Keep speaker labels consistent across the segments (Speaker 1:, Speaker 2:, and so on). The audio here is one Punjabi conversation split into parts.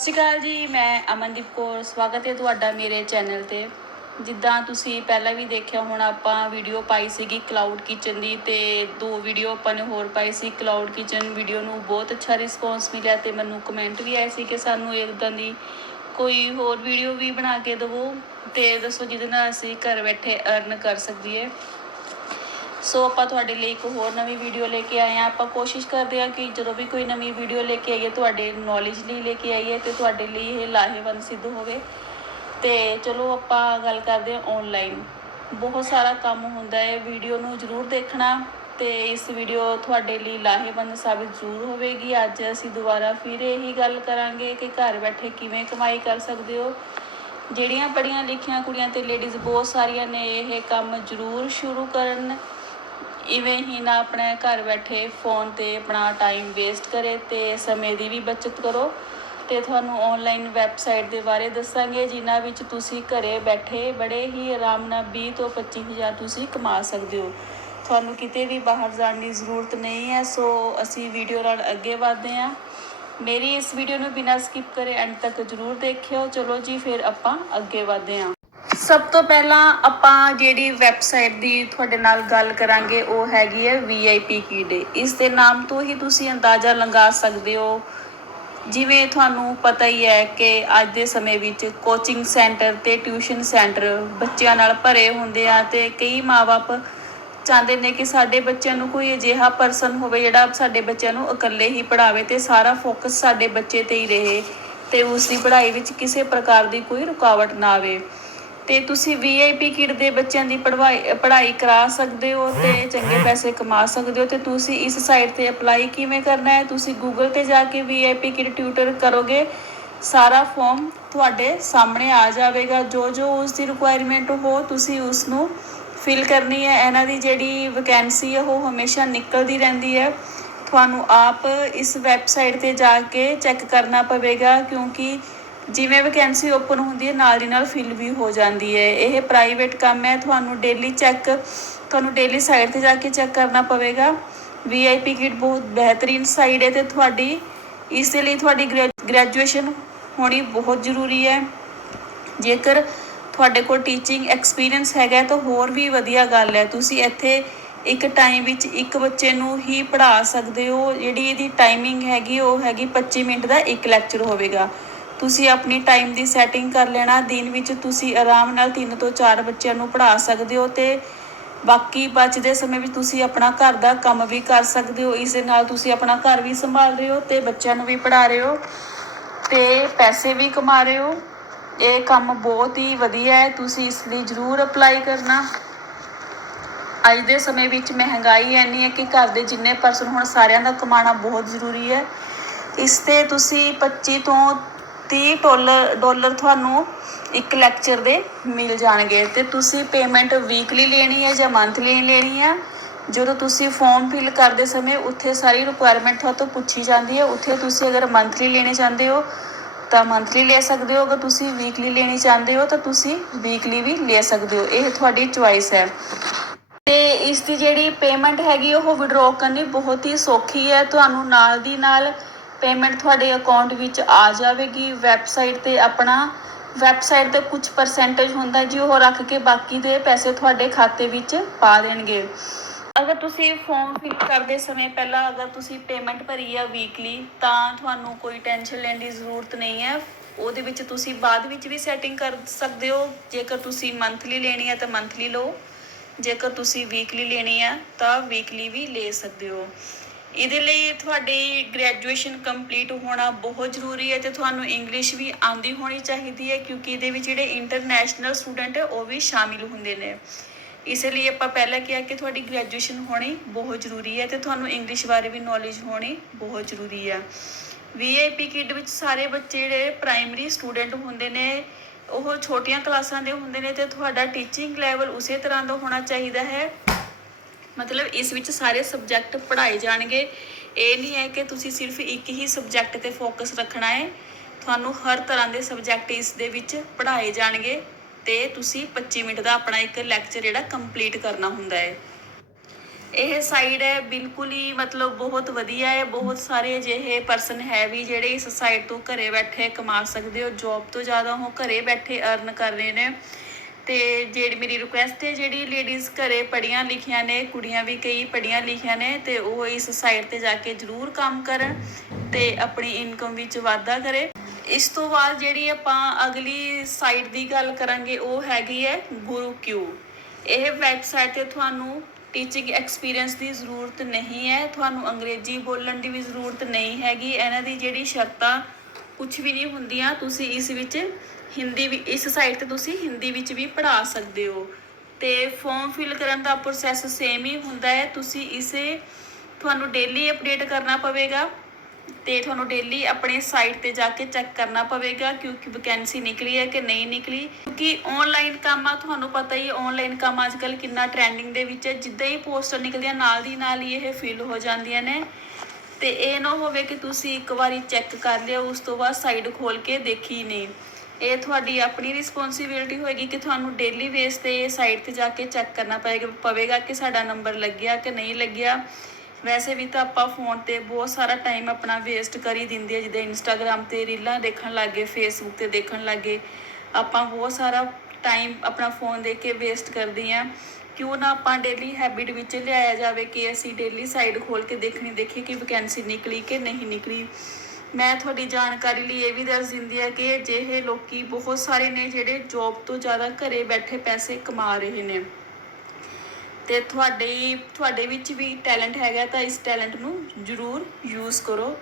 Speaker 1: ਸਤਿ ਸ਼੍ਰੀ ਅਕਾਲ ਜੀ, ਮੈਂ ਅਮਨਦੀਪ ਕੌਰ। ਸਵਾਗਤ ਹੈ ਤੁਹਾਡਾ ਮੇਰੇ ਚੈਨਲ ਤੇ। ਜਿੱਦਾਂ ਤੁਸੀਂ ਪਹਿਲਾਂ ਵੀ ਦੇਖਿਆ ਹੁਣ, ਆਪਾਂ ਵੀਡੀਓ ਪਾਈ ਸੀਗੀ ਕਲਾਊਡ ਕਿਚਨ ਦੀ ਤੇ ਦੋ ਵੀਡੀਓ ਆਪਾਂ ਨੇ ਹੋਰ ਪਾਈ ਸੀ। ਕਲਾਊਡ ਕਿਚਨ ਵੀਡੀਓ ਨੂੰ ਬਹੁਤ ਅੱਛਾ ਰਿਸਪੌਂਸ ਮਿਲਿਆ ਤੇ ਮੈਨੂੰ ਕਮੈਂਟ ਵੀ ਆਏ ਸੀ ਕਿ ਸਾਨੂੰ ਇਦਾਂ ਦੀ। ਕੋਈ ਹੋਰ ਵੀਡੀਓ ਵੀ ਬਣਾ ਕੇ ਦਿਵੋ ਤੇ ਦੱਸੋ ਜਿਹਦੇ ਨਾਲ ਅਸੀਂ ਘਰ ਬੈਠੇ ਅਰਨ ਕਰ ਸਕੀਏ ਸੋ ਆਪਾਂ ਤੁਹਾਡੇ ਲਈ ਇੱਕ ਹੋਰ ਨਵੀਂ ਵੀਡੀਓ ਲੈ ਕੇ ਆਏ ਹਾਂ। ਆਪਾਂ ਕੋਸ਼ਿਸ਼ ਕਰਦੇ ਹਾਂ ਕਿ ਜਦੋਂ ਵੀ ਕੋਈ ਨਵੀਂ ਵੀਡੀਓ ਲੈ ਕੇ ਆਈਏ, ਤੁਹਾਡੇ ਨੌਲੇਜ ਲਈ ਲੈ ਕੇ ਆਈਏ ਤੇ ਤੁਹਾਡੇ ਲਈ ਇਹ ਲਾਹੇਵੰਦ ਸਿੱਧ ਹੋਵੇ। ਤੇ ਚਲੋ ਆਪਾਂ ਗੱਲ ਕਰਦੇ ਹਾਂ ਆਨਲਾਈਨ ਬਹੁਤ ਸਾਰਾ ਕੰਮ ਹੁੰਦਾ ਹੈ। ਵੀਡੀਓ ਨੂੰ ਜ਼ਰੂਰ ਦੇਖਣਾ ਤੇ ਇਸ ਵੀਡੀਓ ਤੁਹਾਡੇ ਲਈ ਲਾਹੇਵੰਦ ਸਾਬਿਤ ਜ਼ਰੂਰ ਹੋਵੇਗੀ। ਅੱਜ ਅਸੀਂ ਦੁਬਾਰਾ ਫਿਰ ਇਹੀ ਗੱਲ ਕਰਾਂਗੇ ਕਿ ਘਰ ਬੈਠੇ ਕਿਵੇਂ ਕਮਾਈ ਕਰ ਸਕਦੇ ਹੋ। ਜਿਹੜੀਆਂ ਪੜ੍ਹੀਆਂ ਲਿਖੀਆਂ ਕੁੜੀਆਂ ਤੇ ਲੇਡੀਜ਼ ਬਹੁਤ ਸਾਰੀਆਂ ਨੇ, ਇਹ ਕੰਮ ਜ਼ਰੂਰ ਸ਼ੁਰੂ ਕਰਨ। ਇਵੇਂ ਹੀ ਨਾ ਆਪਣੇ ਘਰ ਬੈਠੇ ਫੋਨ ਤੇ ਆਪਣਾ ਟਾਈਮ ਵੇਸਟ ਕਰੇ ਤੇ ਸਮੇਂ ਦੀ ਵੀ ਬਚਤ ਕਰੋ ਤੇ ਤੁਹਾਨੂੰ ਆਨਲਾਈਨ ਵੈਬਸਾਈਟ ਦੇ ਬਾਰੇ ਦੱਸਾਂਗੇ, ਜਿਨ੍ਹਾਂ ਵਿੱਚ ਤੁਸੀਂ ਘਰੇ ਬੈਠੇ ਬੜੇ ਹੀ ਆਰਾਮ ਨਾਲ 20 ਤੋਂ 25000 ਤੁਸੀਂ ਕਮਾ ਸਕਦੇ ਹੋ। ਤੁਹਾਨੂੰ ਕਿਤੇ ਵੀ ਬਾਹਰ ਜਾਣ ਦੀ ਜ਼ਰੂਰਤ ਨਹੀਂ ਹੈ, ਸੋ ਅਸੀਂ ਵੀਡੀਓ ਨਾਲ ਅੱਗੇ ਵਧਦੇ ਹਾਂ। ਮੇਰੀ ਇਸ ਵੀਡੀਓ ਨੂੰ ਬਿਨਾਂ ਸਕਿਪ ਕਰੇ ਐਂਡ ਤੱਕ ਜ਼ਰੂਰ ਦੇਖਿਓ। ਚਲੋ ਜੀ, ਫਿਰ ਆਪਾਂ ਅੱਗੇ ਵਧਦੇ ਹਾਂ। ਸਭ ਤੋਂ ਪਹਿਲਾਂ ਆਪਾਂ ਜਿਹੜੀ ਵੈਬਸਾਈਟ ਦੀ ਤੁਹਾਡੇ ਨਾਲ ਗੱਲ ਕਰਾਂਗੇ, ਉਹ ਹੈਗੀ ਹੈ VIP ਕੀਡੇ ਇਸ ਦੇ ਨਾਮ ਤੋਂ ਹੀ ਤੁਸੀਂ ਅੰਦਾਜ਼ਾ ਲਗਾ ਸਕਦੇ ਹੋ। ਜਿਵੇਂ ਤੁਹਾਨੂੰ ਪਤਾ ਹੀ ਹੈ ਕਿ ਅੱਜ ਦੇ ਸਮੇਂ ਵਿੱਚ ਕੋਚਿੰਗ ਸੈਂਟਰ ਤੇ ਟਿਊਸ਼ਨ ਸੈਂਟਰ ਬੱਚਿਆਂ ਨਾਲ ਭਰੇ ਹੁੰਦੇ ਆ ਤੇ ਕਈ ਮਾਪੇ ਚਾਹੁੰਦੇ ਨੇ ਕਿ ਸਾਡੇ ਬੱਚਿਆਂ ਨੂੰ ਕੋਈ ਅਜਿਹਾ ਪਰਸਨ ਹੋਵੇ ਜਿਹੜਾ ਸਾਡੇ ਬੱਚਿਆਂ ਨੂੰ ਇਕੱਲੇ ਹੀ ਪੜ੍ਹਾਵੇ ਤੇ ਸਾਰਾ ਫੋਕਸ ਸਾਡੇ ਬੱਚੇ ਤੇ ਹੀ ਰਹੇ ਤੇ ਉਸ ਦੀ ਪੜ੍ਹਾਈ ਵਿੱਚ ਕਿਸੇ ਪ੍ਰਕਾਰ ਦੀ ਕੋਈ ਰੁਕਾਵਟ ਨਾ ਆਵੇ। ਤੇ ਤੁਸੀਂ VIP ਕਿਡ ਦੇ ਬੱਚਿਆਂ ਦੀ ਪੜ੍ਹਾਈ ਪੜ੍ਹਾਈ ਕਰਾ ਸਕਦੇ ਹੋ ਤੇ ਚੰਗੇ ਪੈਸੇ ਕਮਾ ਸਕਦੇ ਹੋ ਤੇ ਤੁਸੀਂ ਇਸ ਸਾਈਟ ਤੇ ਅਪਲਾਈ ਕਿਵੇਂ ਕਰਨਾ ਹੈ? ਤੁਸੀਂ ਗੂਗਲ ਤੇ ਜਾ ਕੇ VIP ਕਿਡ ਟਿਊਟਰ ਕਰੋਗੇ ਸਾਰਾ ਫਾਰਮ ਤੁਹਾਡੇ ਸਾਹਮਣੇ ਆ ਜਾਵੇਗਾ। ਜੋ ਜੋ ਉਸ ਦੀ ਰਿਕੁਆਇਰਮੈਂਟ ਹੋ ਤੁਸੀਂ ਉਸ ਨੂੰ ਫਿਲ ਕਰਨੀ ਹੈ। ਇਹਨਾਂ ਦੀ ਜਿਹੜੀ ਵੈਕੈਂਸੀ ਹੈ ਉਹ ਹਮੇਸ਼ਾ ਨਿਕਲਦੀ ਰਹਿੰਦੀ ਹੈ। ਤੁਹਾਨੂੰ ਆਪ ਇਸ ਵੈਬਸਾਈਟ ਤੇ ਜਾ ਕੇ ਚੈੱਕ ਕਰਨਾ ਪਵੇਗਾ ਕਿਉਂਕਿ ਜਿਵੇਂ ਵੈਕੈਂਸੀ ਓਪਨ ਹੁੰਦੀ ਹੈ, ਨਾਲ ਦੀ ਨਾਲ ਫਿਲ ਵੀ ਹੋ ਜਾਂਦੀ ਹੈ। ਇਹ ਪ੍ਰਾਈਵੇਟ ਕੰਮ ਹੈ, ਤੁਹਾਨੂੰ ਡੇਲੀ ਚੈੱਕ ਤੁਹਾਨੂੰ ਡੇਲੀ ਸਾਈਟ ਤੇ ਜਾ ਕੇ ਚੈੱਕ ਕਰਨਾ ਪਵੇਗਾ। VIP ਕਿਟ ਬਹੁਤ ਬਿਹਤਰੀਨ ਸਾਈਟ ਹੈ ਤੇ ਤੁਹਾਡੀ, ਇਸ ਦੇ ਲਈ ਤੁਹਾਡੀ ਗ੍ਰੈਜੂਏਸ਼ਨ ਹੋਣੀ ਬਹੁਤ ਜ਼ਰੂਰੀ ਹੈ। ਜੇਕਰ ਤੁਹਾਡੇ ਕੋਲ ਟੀਚਿੰਗ ਐਕਸਪੀਰੀਅੰਸ ਹੈਗਾ ਤਾਂ ਹੋਰ ਵੀ ਵਧੀਆ ਗੱਲ ਹੈ। ਤੁਸੀਂ ਇੱਥੇ ਇੱਕ ਟਾਈਮ ਵਿੱਚ ਇੱਕ ਬੱਚੇ ਨੂੰ ਹੀ ਪੜ੍ਹਾ ਸਕਦੇ ਹੋ। ਜਿਹੜੀ ਇਹਦੀ ਟਾਈਮਿੰਗ ਹੈਗੀ, ਉਹ ਹੈਗੀ 25 ਮਿੰਟ ਦਾ ਇੱਕ ਲੈਕਚਰ ਹੋਵੇਗਾ। ਤੁਸੀਂ ਆਪਣੀ ਟਾਈਮ ਦੀ ਸੈਟਿੰਗ ਕਰ ਲੈਣਾ, ਦਿਨ ਵਿੱਚ ਤੁਸੀਂ ਆਰਾਮ ਨਾਲ 3 ਤੋਂ 4 ਬੱਚਿਆਂ ਨੂੰ ਪੜ੍ਹਾ ਸਕਦੇ ਹੋ ਤੇ ਬਾਕੀ ਬਚਦੇ ਸਮੇਂ ਵਿੱਚ ਤੁਸੀਂ ਆਪਣਾ ਘਰ ਦਾ ਕੰਮ ਵੀ ਕਰ ਸਕਦੇ ਹੋ, ਇਸ ਦੇ ਨਾਲ ਤੁਸੀਂ ਆਪਣਾ ਘਰ ਵੀ ਸੰਭਾਲ ਰਹੇ ਹੋ ਤੇ ਬੱਚਿਆਂ ਨੂੰ ਵੀ ਪੜ੍ਹਾ ਰਹੇ ਹੋ ਤੇ ਪੈਸੇ ਵੀ ਕਮਾ ਰਹੇ ਹੋ। ਇਹ ਕੰਮ ਬਹੁਤ ਹੀ ਵਧੀਆ ਹੈ, ਤੁਸੀਂ ਇਸ ਲਈ ਜ਼ਰੂਰ ਅਪਲਾਈ ਕਰਨਾ। ਅੱਜ ਦੇ ਸਮੇਂ ਵਿੱਚ ਮਹਿੰਗਾਈ ਇੰਨੀ ਹੈ ਕਿ ਘਰ ਦੇ ਜਿੰਨੇ ਪਰਸਨ ਹੁਣ ਸਾਰਿਆਂ ਦਾ ਕਮਾਉਣਾ ਬਹੁਤ ਜ਼ਰੂਰੀ ਹੈ। ਇਸ ਤੇ ਤੁਸੀਂ 25 ਤੋਂ 30 ਡਾਲਰ ਡਾਲਰ ਤੁਹਾਨੂੰ ਇੱਕ ਲੈਕਚਰ ਦੇ ਮਿਲ ਜਾਣਗੇ ਤੇ ਤੁਸੀਂ ਪੇਮੈਂਟ ਵੀਕਲੀ ਲੈਣੀ ਹੈ ਜਾਂ ਮੰਥਲੀ ਲੈਣੀ ਹੈ? ਜਦੋਂ ਤੁਸੀਂ ਫਾਰਮ ਫਿਲ ਕਰਦੇ ਸਮੇਂ ਉੱਥੇ ਸਾਰੀ ਰਿਕੁਆਇਰਮੈਂਟ ਤੁਹਾਤੋਂ ਪੁੱਛੀ ਜਾਂਦੀ ਹੈ। ਉੱਥੇ ਤੁਸੀਂ ਅਗਰ ਮੰਥਲੀ ਲੈਣੇ ਚਾਹੁੰਦੇ ਹੋ, ਤਾਂ ਮੰਥਲੀ ਲੈ ਸਕਦੇ ਹੋ। ਅਗਰ ਤੁਸੀਂ ਵੀਕਲੀ ਲੈਣੀ ਚਾਹੁੰਦੇ ਹੋ, ਤਾਂ ਤੁਸੀਂ ਵੀਕਲੀ ਵੀ ਲੈ ਸਕਦੇ ਹੋ। ਇਹ ਤੁਹਾਡੀ ਚੁਆਇਸ ਹੈ। ਤੇ ਇਸ ਦੀ ਜਿਹੜੀ ਪੇਮੈਂਟ ਹੈਗੀ, ਉਹ ਵਿਡਰਾਅ ਕਰਨੀ ਬਹੁਤ ਹੀ ਸੌਖੀ ਹੈ। ਤੁਹਾਨੂੰ ਨਾਲ ਦੀ ਨਾਲ ਪੇਮੈਂਟ ਤੁਹਾਡੇ ਅਕਾਊਂਟ ਵਿੱਚ ਆ ਜਾਵੇਗੀ। ਵੈਬਸਾਈਟ ਤੇ ਆਪਣਾ ਵੈਬਸਾਈਟ ਤੇ ਕੁਝ ਪਰਸੈਂਟੇਜ ਹੁੰਦਾ ਜੀ, ਉਹ ਰੱਖ ਕੇ ਬਾਕੀ ਦੇ ਪੈਸੇ ਤੁਹਾਡੇ ਖਾਤੇ ਵਿੱਚ ਪਾ ਦੇਣਗੇ। ਅਗਰ ਤੁਸੀਂ ਫਾਰਮ ਫਿਲ ਕਰਦੇ ਸਮੇਂ ਪਹਿਲਾਂ ਅਗਰ ਤੁਸੀਂ ਪੇਮੈਂਟ ਭਰੀ ਆ ਵੀਕਲੀ ਤਾਂ ਤੁਹਾਨੂੰ ਕੋਈ ਟੈਨਸ਼ਨ ਲੈਣ ਦੀ ਜ਼ਰੂਰਤ ਨਹੀਂ ਹੈ। ਉਹਦੇ ਵਿੱਚ ਤੁਸੀਂ ਬਾਅਦ ਵਿੱਚ ਵੀ ਸੈਟਿੰਗ ਕਰ ਸਕਦੇ ਹੋ। ਜੇਕਰ ਤੁਸੀਂ ਮੰਥਲੀ ਲੈਣੀ ਹੈ ਤਾਂ ਮੰਥਲੀ ਲਓ। ਜੇਕਰ ਤੁਸੀਂ ਵੀਕਲੀ ਲੈਣੀ ਹੈ ਤਾਂ ਵੀਕਲੀ ਵੀ ਲੈ ਸਕਦੇ ਹੋ। ਇਹਦੇ ਲਈ ਤੁਹਾਡੀ ਗ੍ਰੈਜੂਏਸ਼ਨ ਕੰਪਲੀਟ ਹੋਣਾ ਬਹੁਤ ਜ਼ਰੂਰੀ ਹੈ ਤੇ ਤੁਹਾਨੂੰ ਇੰਗਲਿਸ਼ ਵੀ ਆਉਂਦੀ ਹੋਣੀ ਚਾਹੀਦੀ ਹੈ ਕਿਉਂਕਿ ਇਹਦੇ ਵਿੱਚ ਜਿਹੜੇ ਇੰਟਰਨੈਸ਼ਨਲ ਸਟੂਡੈਂਟ ਹੈ, ਉਹ ਵੀ ਸ਼ਾਮਿਲ ਹੁੰਦੇ ਨੇ। ਇਸ ਲਈ ਆਪਾਂ ਪਹਿਲਾਂ ਕਿਹਾ ਕਿ ਤੁਹਾਡੀ ਗ੍ਰੈਜੂਏਸ਼ਨ ਹੋਣੀ ਬਹੁਤ ਜ਼ਰੂਰੀ ਹੈ ਤੇ ਤੁਹਾਨੂੰ ਇੰਗਲਿਸ਼ ਬਾਰੇ ਵੀ ਨੌਲੇਜ ਹੋਣੀ ਬਹੁਤ ਜ਼ਰੂਰੀ ਹੈ। ਵੀਆਈਪੀ ਕਿਡ ਵਿੱਚ ਸਾਰੇ ਬੱਚੇ ਜਿਹੜੇ ਪ੍ਰਾਇਮਰੀ ਸਟੂਡੈਂਟ ਹੁੰਦੇ ਨੇ, ਉਹ ਛੋਟੀਆਂ ਕਲਾਸਾਂ ਦੇ ਹੁੰਦੇ ਨੇ ਤੇ ਤੁਹਾਡਾ ਟੀਚਿੰਗ ਲੈਵਲ ਉਸੇ ਤਰ੍ਹਾਂ ਦਾ ਹੋਣਾ ਚਾਹੀਦਾ ਹੈ। ਮਤਲਬ ਇਸ ਵਿੱਚ ਸਾਰੇ ਸਬਜੈਕਟ ਪੜ੍ਹਾਏ ਜਾਣਗੇ। ਇਹ ਨਹੀਂ ਹੈ ਕਿ ਤੁਸੀਂ ਸਿਰਫ ਇੱਕ ਹੀ ਸਬਜੈਕਟ ਤੇ ਫੋਕਸ ਰੱਖਣਾ ਹੈ। ਤੁਹਾਨੂੰ ਹਰ ਤਰ੍ਹਾਂ ਦੇ ਸਬਜੈਕਟ ਇਸ ਦੇ ਵਿੱਚ ਪੜ੍ਹਾਏ ਜਾਣਗੇ ਤੇ ਤੁਸੀਂ 25 ਮਿੰਟ ਦਾ ਆਪਣਾ ਇੱਕ ਲੈਕਚਰ ਜਿਹੜਾ ਕੰਪਲੀਟ ਕਰਨਾ ਹੁੰਦਾ ਹੈ। ਇਹ ਸਾਈਡ ਹੈ, ਬਿਲਕੁਲ ਹੀ ਮਤਲਬ ਬਹੁਤ ਵਧੀਆ ਹੈ। ਬਹੁਤ ਸਾਰੇ ਅਜਿਹੇ ਪਰਸਨ ਹੈ ਵੀ ਜਿਹੜੇ ਇਸ ਸਾਈਡ ਤੋਂ ਘਰੇ ਬੈਠੇ ਕਮਾ ਸਕਦੇ ਹੋ। ਜੌਬ ਤੋਂ ਜ਼ਿਆਦਾ ਉਹ ਘਰੇ ਬੈਠੇ ਅਰਨ ਕਰ ਰਹੇ ਨੇ। ਤੇ ਜਿਹੜੀ ਮੇਰੀ ਰਿਕੁਐਸਟ ਹੈ, ਜਿਹੜੀ ਲੇਡੀਜ਼ ਘਰੇ ਪੜੀਆਂ ਲਿਖੀਆਂ ਨੇ, ਕੁੜੀਆਂ ਵੀ ਕਈ ਪੜੀਆਂ ਲਿਖੀਆਂ ਨੇ, ਤੇ ਉਹ ਇਸ ਸਾਈਟ ਤੇ ਜਾ ਕੇ ਜ਼ਰੂਰ ਕੰਮ ਕਰਨ ਤੇ ਆਪਣੀ ਇਨਕਮ ਵਿੱਚ ਵਾਧਾ ਕਰੇ। ਇਸ ਤੋਂ ਬਾਅਦ ਜਿਹੜੀ ਆਪਾਂ ਅਗਲੀ ਸਾਈਟ ਦੀ ਗੱਲ ਕਰਾਂਗੇ, ਉਹ ਹੈਗੀ ਹੈ ਗੁਰੂ ਕਿਊ ਇਹ ਵੈਬਸਾਈਟ ਤੇ ਤੁਹਾਨੂੰ ਟੀਚਿੰਗ ਐਕਸਪੀਰੀਅੰਸ ਦੀ ਜ਼ਰੂਰਤ ਨਹੀਂ ਹੈ, ਤੁਹਾਨੂੰ ਅੰਗਰੇਜ਼ੀ ਬੋਲਣ ਦੀ ਵੀ ਜ਼ਰੂਰਤ ਨਹੀਂ ਹੈਗੀ। ਇਹਨਾਂ ਦੀ ਜਿਹੜੀ ਸ਼ਰਤਾਂ ਕੁਝ ਵੀ ਨਹੀਂ ਹੁੰਦੀਆਂ, ਤੁਸੀਂ ਇਸ ਵਿੱਚ ਹਿੰਦੀ ਵੀ, ਇਸ ਸਾਈਟ ਤੇ ਤੁਸੀਂ ਹਿੰਦੀ ਵਿੱਚ ਵੀ ਪੜ੍ਹਾ ਸਕਦੇ ਹੋ। ਤੇ ਫਾਰਮ ਫਿਲ ਕਰਨ ਦਾ ਪ੍ਰੋਸੈਸ ਸੇਮ ਹੀ ਹੁੰਦਾ ਹੈ। ਤੁਸੀਂ ਇਸੇ ਤੁਹਾਨੂੰ ਡੇਲੀ ਅਪਡੇਟ ਕਰਨਾ ਪਵੇਗਾ ਤੇ ਤੁਹਾਨੂੰ ਡੇਲੀ ਆਪਣੇ ਸਾਈਟ ਤੇ ਜਾ ਕੇ ਚੈੱਕ ਕਰਨਾ ਪਵੇਗਾ ਕਿਉਂਕਿ ਵੈਕੈਂਸੀ ਨਿਕਲੀ ਹੈ ਕਿ ਨਹੀਂ ਨਿਕਲੀ। ਕਿਉਂਕਿ ਆਨਲਾਈਨ ਕੰਮ ਆ ਤੁਹਾਨੂੰ ਪਤਾ ਹੀ ਆਨਲਾਈਨ ਕੰਮ ਅੱਜ ਕੱਲ ਕਿੰਨਾ ਟ੍ਰੈਂਡਿੰਗ ਦੇ ਵਿੱਚ ਹੈ। ਜਿੱਦਾਂ ਹੀ ਪੋਸਟਰ ਨਿਕਲਦੀਆਂ, ਨਾਲ ਦੀ ਨਾਲ ਹੀ ਇਹ ਫਿਲ ਹੋ ਜਾਂਦੀਆਂ ਨੇ। ਤੇ ਇਹ ਨਾ ਹੋਵੇ ਕਿ ਤੁਸੀਂ ਇੱਕ ਵਾਰੀ ਚੈੱਕ ਕਰ ਲਿਆ, ਉਸ ਤੋਂ ਬਾਅਦ ਸਾਈਟ ਖੋਲ ਕੇ ਦੇਖੀ ਨਹੀਂ। ਇਹ ਤੁਹਾਡੀ ਆਪਣੀ ਰਿਸਪੌਂਸਿਬਿਲਟੀ ਹੋਏਗੀ ਕਿ ਤੁਹਾਨੂੰ ਡੇਲੀ ਬੇਸ ਤੇ ਸਾਈਟ ਤੇ ਜਾ ਕੇ ਚੈੱਕ ਕਰਨਾ ਪਏਗਾ ਪਵੇਗਾ ਕਿ ਸਾਡਾ ਨੰਬਰ ਲੱਗਿਆ ਕਿ ਨਹੀਂ ਲੱਗਿਆ। ਵੈਸੇ ਵੀ ਤਾਂ ਆਪਾਂ ਫੋਨ ਤੇ ਬਹੁਤ ਸਾਰਾ ਟਾਈਮ ਆਪਣਾ ਵੇਸਟ ਕਰੀ ਦਿੰਦੇ ਆ, ਜਿੱਦਾਂ ਇੰਸਟਾਗ੍ਰam ਤੇ ਰੀਲਾਂ ਦੇਖਣ ਲੱਗੇ ਫੇਸਬੁੱਕ ਤੇ ਦੇਖਣ ਲੱਗੇ। ਆਪਾਂ ਬਹੁਤ ਸਾਰਾ ਟਾਈਮ ਆਪਣਾ ਫੋਨ ਦੇਖ ਕੇ ਵੇਸਟ ਕਰਦੇ ਆ। ਕਿਉਂ ਨਾ ਆਪਾਂ ਡੇਲੀ ਹੈਬਿਟ ਵਿੱਚ ਲਿਆਇਆ ਜਾਵੇ ਕਿ ਅਸੀਂ ਡੇਲੀ ਸਾਈਡ ਖੋਲ ਕੇ ਦੇਖਣੀ, ਦੇਖੀ ਕਿ ਵੈਕੈਂਸੀ ਨਿਕਲੀ ਕਿ ਨਹੀਂ ਨਿਕਲੀ। ਮੈਂ ਤੁਹਾਡੀ ਜਾਣਕਾਰੀ ਲਈ ਇਹ ਵੀ ਦੱਸ ਦਿੰਦੀ ਹਾਂ ਕਿ ਅਜਿਹੇ ਲੋਕੀ ਬਹੁਤ ਸਾਰੇ ਨੇ ਜਿਹੜੇ ਜੌਬ ਤੋਂ ਜ਼ਿਆਦਾ ਘਰੇ ਬੈਠੇ ਪੈਸੇ ਕਮਾ ਰਹੇ ਨੇ। ਤੇ ਤੁਹਾਡੇ ਤੁਹਾਡੇ ਵਿੱਚ ਵੀ ਟੈਲੈਂਟ ਹੈਗਾ ਤਾਂ ਇਸ ਟੈਲੈਂਟ ਨੂੰ ਜ਼ਰੂਰ ਯੂਜ਼ ਕਰੋ।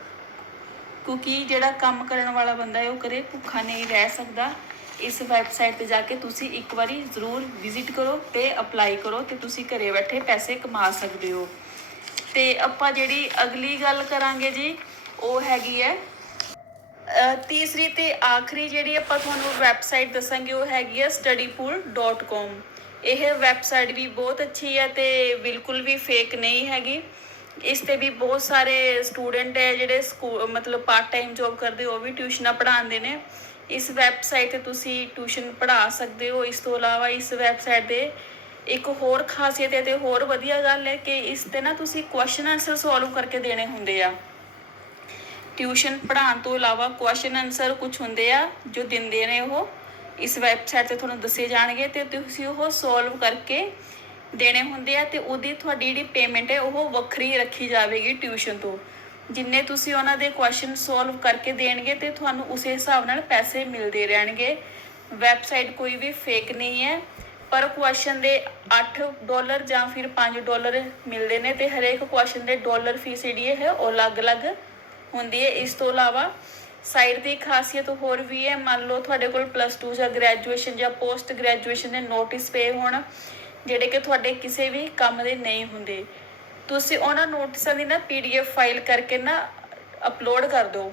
Speaker 1: ਕਿਉਂਕਿ ਜਿਹੜਾ ਕੰਮ ਕਰਨ ਵਾਲਾ ਬੰਦਾ ਹੈ ਉਹ ਕਦੇ ਭੁੱਖਾ ਨਹੀਂ ਰਹਿ ਸਕਦਾ। ਇਸ ਵੈਬਸਾਈਟ ਤੇ ਜਾ ਕੇ ਤੁਸੀਂ ਇੱਕ ਵਾਰੀ ਜ਼ਰੂਰ ਵਿਜ਼ਿਟ ਕਰੋ ਤੇ ਅਪਲਾਈ ਕਰੋ ਤੇ ਤੁਸੀਂ ਘਰੇ ਬੈਠੇ ਪੈਸੇ ਕਮਾ ਸਕਦੇ ਹੋ। ਤੇ ਆਪਾਂ ਜਿਹੜੀ ਅਗਲੀ ਗੱਲ ਕਰਾਂਗੇ ਜੀ ਉਹ ਹੈਗੀ ਹੈ। ਤੀਸਰੀ ਤੇ ਆਖਰੀ ਜਿਹੜੀ ਆਪਾਂ ਤੁਹਾਨੂੰ ਵੈਬਸਾਈਟ ਦੱਸਾਂਗੇ ਉਹ ਹੈਗੀ ਹੈ studypool.com ਇਹ ਵੈਬਸਾਈਟ ਵੀ ਬਹੁਤ ਅੱਛੀ ਹੈ ਤੇ ਬਿਲਕੁਲ ਵੀ ਫੇਕ ਨਹੀਂ ਹੈਗੀ। ਇਸ ਤੇ ਵੀ ਬਹੁਤ ਸਾਰੇ ਸਟੂਡੈਂਟ ਹੈ ਜਿਹੜੇ ਸਕੂਲ ਮਤਲਬ ਪਾਰਟ ਟਾਈਮ ਜੌਬ ਕਰਦੇ, ਉਹ ਵੀ ਟਿਊਸ਼ਨਾਂ ਪੜ੍ਹਾਉਂਦੇ ਨੇ। ਇਸ ਵੈਬਸਾਈਟ ਤੇ ਤੁਸੀਂ ਟਿਊਸ਼ਨ ਪੜ੍ਹਾ ਸਕਦੇ ਹੋ। ਇਸ ਤੋਂ ਇਲਾਵਾ ਇਸ ਵੈਬਸਾਈਟ ਦੇ ਇੱਕ ਹੋਰ ਖਾਸੀਅਤ ਹੈ ਤੇ ਹੋਰ ਵਧੀਆ ਗੱਲ ਹੈ ਕਿ ਇਸ ਤੇ ਨਾ ਤੁਸੀਂ ਕੁਐਸਚਨ ਆਨਸਰ ਸੋਲਵ ਕਰਕੇ ਦੇਣੇ ਹੁੰਦੇ ਆ। ਟਿਊਸ਼ਨ ਪੜ੍ਹਾਉਣ ਤੋਂ ਇਲਾਵਾ ਕੁਐਸਚਨ ਆਨਸਰ ਕੁਝ ਹੁੰਦੇ ਆ ਜੋ ਦਿੰਦੇ ਨੇ ਉਹ। ਇਸ ਵੈਬਸਾਈਟ ਤੇ ਤੁਹਾਨੂੰ ਦੱਸੇ ਜਾਣਗੇ ਤੇ ਤੁਸੀਂ ਉਹ ਸੋਲਵ ਕਰਕੇ ਦੇਣੇ ਹੁੰਦੇ ਆ ਤੇ ਉਹਦੀ ਤੁਹਾਡੀ ਜਿਹੜੀ ਪੇਮੈਂਟ ਹੈ ਉਹ ਵੱਖਰੀ ਰੱਖੀ ਜਾਵੇਗੀ ਟਿਊਸ਼ਨ ਤੋਂ। ਜਿੰਨੇ ਤੁਸੀਂ ਉਹਨਾਂ ਦੇ ਕੁਐਸਚਨ ਸੋਲਵ ਕਰਕੇ ਦੇਣਗੇ ਤੇ ਤੁਹਾਨੂੰ ਉਸੇ ਹਿਸਾਬ ਨਾਲ ਪੈਸੇ ਮਿਲਦੇ ਰਹਿਣਗੇ। ਵੈਬਸਾਈਟ ਕੋਈ ਵੀ ਫੇਕ ਨਹੀਂ ਹੈ, ਪਰ ਕੁਐਸਚਨ ਦੇ 8 ਡਾਲਰ ਜਾਂ ਫਿਰ 5 ਡਾਲਰ ਮਿਲਦੇ ਨੇ ਤੇ ਹਰੇਕ ਕੁਐਸਚਨ ਦੇ ਡਾਲਰ ਫੀਸ ਜਿਹੜੀ ਹੈ ਉਹ ਅਲੱਗ-ਅਲੱਗ ਹੁੰਦੀ ਹੈ। ਇਸ ਤੋਂ ਇਲਾਵਾ ਸਾਈਟ ਦੀ ਖਾਸੀਅਤ ਹੋਰ ਵੀ ਹੈ। ਮੰਨ ਲਓ ਤੁਹਾਡੇ ਕੋਲ ਪਲੱਸ 2 ਜਾਂ ਗ੍ਰੈਜੂਏਸ਼ਨ ਜਾਂ ਪੋਸਟ ਗ੍ਰੈਜੂਏਸ਼ਨ ਦੇ ਨੋਟਿਸ ਪਏ ਹੋਣ, ਜਿਹੜੇ ਕਿ ਤੁਹਾਡੇ ਕਿਸੇ ਵੀ ਕੰਮ ਦੇ ਨਹੀਂ ਹੁੰਦੇ। ਤੁਸੀਂ ਉਹਨਾਂ ਨੋਟਿਸਾਂ ਦੀ ਨਾ ਪੀਡੀਐਫ ਫਾਈਲ ਕਰਕੇ ਨਾ ਅਪਲੋਡ ਕਰ ਦਿਓ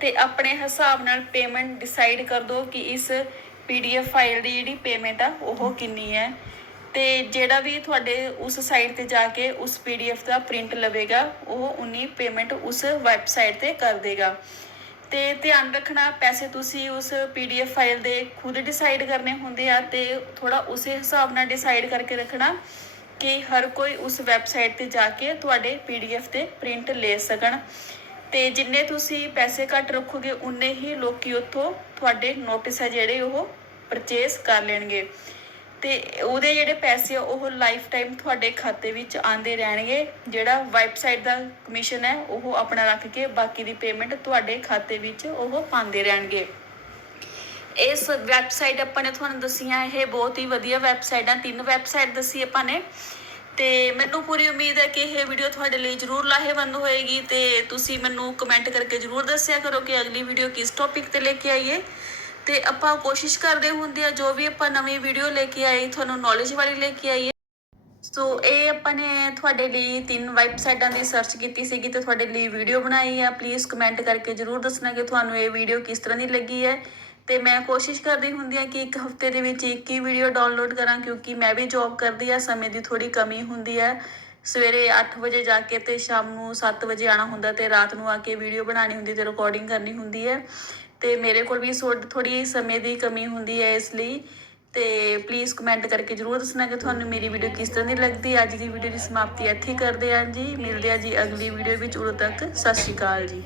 Speaker 1: ਤੇ ਆਪਣੇ ਹਿਸਾਬ ਨਾਲ ਪੇਮੈਂਟ ਡਿਸਾਈਡ ਕਰ ਦਿਓ ਕਿ ਇਸ ਪੀਡੀਐਫ ਫਾਈਲ ਦੀ ਜਿਹੜੀ ਪੇਮੈਂਟ ਆ, ਉਹ ਕਿੰਨੀ ਹੈ। ਤੇ ਜਿਹੜਾ ਵੀ ਤੁਹਾਡੇ ਉਸ ਸਾਈਟ ਤੇ ਜਾ ਕੇ ਉਸ ਪੀਡੀਐਫ ਦਾ ਪ੍ਰਿੰਟ ਲਵੇਗਾ, ਉਹ ਉਨੀ ਪੇਮੈਂਟ ਉਸ ਵੈਬਸਾਈਟ ਤੇ ਕਰ ਦੇਗਾ। ਤੇ ਧਿਆਨ ਰੱਖਣਾ, ਪੈਸੇ ਤੁਸੀਂ ਉਸ ਪੀਡੀਐਫ ਫਾਈਲ ਦੇ ਖੁਦ ਡਿਸਾਈਡ ਕਰਨੇ ਹੁੰਦੇ ਆ ਤੇ ਥੋੜਾ ਉਸੇ ਹਿਸਾਬ ਨਾਲ ਡਿਸਾਈਡ ਕਰਕੇ ਰੱਖਣਾ ਕਿ ਹਰ ਕੋਈ ਉਸ ਵੈਬਸਾਈਟ ਤੇ ਜਾ ਕੇ ਤੁਹਾਡੇ ਪੀਡੀਐਫ ਤੇ ਪ੍ਰਿੰਟ ਲੈ ਸਕਣ। ਤੇ ਜਿੰਨੇ ਤੁਸੀਂ ਪੈਸੇ ਘੱਟ ਰੱਖੋਗੇ, ਉਨੇ ਹੀ ਲੋਕੀ ਉੱਥੋਂ ਤੁਹਾਡੇ ਨੋਟਿਸ ਹੈ ਜਿਹੜੇ ਉਹ ਪਰਚੇਸ ਕਰ ਲੈਣਗੇ। ਤੇ ਉਹਦੇ ਜਿਹੜੇ ਪੈਸੇ ਆ, ਉਹ ਲਾਈਫ ਟਾਈਮ ਤੁਹਾਡੇ ਖਾਤੇ ਵਿੱਚ ਆਉਂਦੇ ਰਹਿਣਗੇ। ਜਿਹੜਾ ਵੈਬਸਾਈਟ ਦਾ ਕਮਿਸ਼ਨ ਹੈ, ਉਹ ਆਪਣਾ ਰੱਖ ਕੇ ਬਾਕੀ ਦੀ ਪੇਮੈਂਟ ਤੁਹਾਡੇ ਖਾਤੇ ਵਿੱਚ ਉਹ ਪਾਉਂਦੇ ਰਹਿਣਗੇ। ਇਸ ਵੈਬਸਾਈਟ ਆਪਾਂ ਨੇ ਤੁਹਾਨੂੰ ਦੱਸੀਆਂ, ਇਹ ਬਹੁਤ ਹੀ ਵਧੀਆ ਵੈਬਸਾਈਟਾਂ ਤਿੰਨ ਵੈਬਸਾਈਟ ਦੱਸੀ ਆਪਾਂ ਨੇ। ਤੇ ਮੈਨੂੰ ਪੂਰੀ ਉਮੀਦ ਹੈ ਕਿ ਇਹ ਵੀਡੀਓ ਤੁਹਾਡੇ ਲਈ ਜ਼ਰੂਰ ਲਾਹੇਵੰਦ ਹੋਏਗੀ ਤੇ ਤੁਸੀਂ ਮੈਨੂੰ ਕਮੈਂਟ ਕਰਕੇ ਜ਼ਰੂਰ ਦੱਸਿਆ ਕਰੋ ਕਿ ਅਗਲੀ ਵੀਡੀਓ ਕਿਸ ਟੌਪਿਕ ਤੇ ਲੈ ਕੇ ਆਈਏ। ਤੇ ਆਪਾਂ ਕੋਸ਼ਿਸ਼ ਕਰਦੇ ਹੁੰਦੇ ਆ, ਜੋ ਵੀ ਆਪਾਂ ਨਵੀਂ ਵੀਡੀਓ ਲੈ ਕੇ ਆਏ, ਤੁਹਾਨੂੰ ਨੌਲੇਜ ਵਾਲੀ ਲੈ ਕੇ ਆਈਏ। ਸੋ ਇਹ ਆਪਾਂ ਨੇ ਤੁਹਾਡੇ ਲਈ ਤਿੰਨ ਵੈਬਸਾਈਟਾਂ ਦੀ ਸਰਚ ਕੀਤੀ ਸੀਗੀ ਤੇ ਤੁਹਾਡੇ ਲਈ ਵੀਡੀਓ ਬਣਾਈ ਆ। ਪਲੀਜ਼ ਕਮੈਂਟ ਕਰਕੇ ਜਰੂਰ ਦੱਸਣਾ ਕਿ ਤੁਹਾਨੂੰ ਇਹ ਵੀਡੀਓ ਕਿਸ ਤਰ੍ਹਾਂ ਦੀ ਲੱਗੀ ਹੈ। ਤੇ ਮੈਂ ਕੋਸ਼ਿਸ਼ ਕਰਦੀ ਹੁੰਦੀ ਆ ਕਿ ਇੱਕ ਹਫ਼ਤੇ ਦੇ ਵਿੱਚ ਇੱਕ ਹੀ ਵੀਡੀਓ ਡਾਊਨਲੋਡ ਕਰਾਂ, ਕਿਉਂਕਿ ਮੈਂ ਵੀ ਜੌਬ ਕਰਦੀ ਆ, ਸਮੇਂ ਦੀ ਥੋੜੀ ਕਮੀ ਹੁੰਦੀ ਹੈ ਸਵੇਰੇ 8 ਵਜੇ ਜਾ ਕੇ ਤੇ ਸ਼ਾਮ ਨੂੰ 7 ਵਜੇ ਆਣਾ ਹੁੰਦਾ ਤੇ ਰਾਤ ਨੂੰ ਆ ਕੇ ਵੀਡੀਓ ਬਣਾਉਣੀ ਹੁੰਦੀ ਤੇ ਰਿਕਾਰਡਿੰਗ ਕਰਨੀ ਹੁੰਦੀ ਹੈ। ਤੇ ਮੇਰੇ ਕੋਲ ਵੀ ਥੋੜੀ ਸਮੇਂ ਦੀ ਕਮੀ ਹੁੰਦੀ ਹੈ ਇਸ ਲਈ। ਤੇ ਪਲੀਜ਼ ਕਮੈਂਟ ਕਰਕੇ ਜਰੂਰ ਦੱਸਣਾ ਕਿ ਤੁਹਾਨੂੰ ਮੇਰੀ ਵੀਡੀਓ ਕਿਸ ਤਰ੍ਹਾਂ ਦੀ ਲੱਗਦੀ ਅੱਜ ਦੀ ਵੀਡੀਓ ਦੀ ਸਮਾਪਤੀ ਇੱਥੇ ਹੀ ਕਰਦੇ ਹਾਂ ਜੀ। ਮਿਲਦੇ ਹਾਂ ਜੀ ਅਗਲੀ ਵੀਡੀਓ ਵਿੱਚ। ਉਦੋਂ ਤੱਕ ਸਤਿ ਸ਼੍ਰੀ ਅਕਾਲ ਜੀ।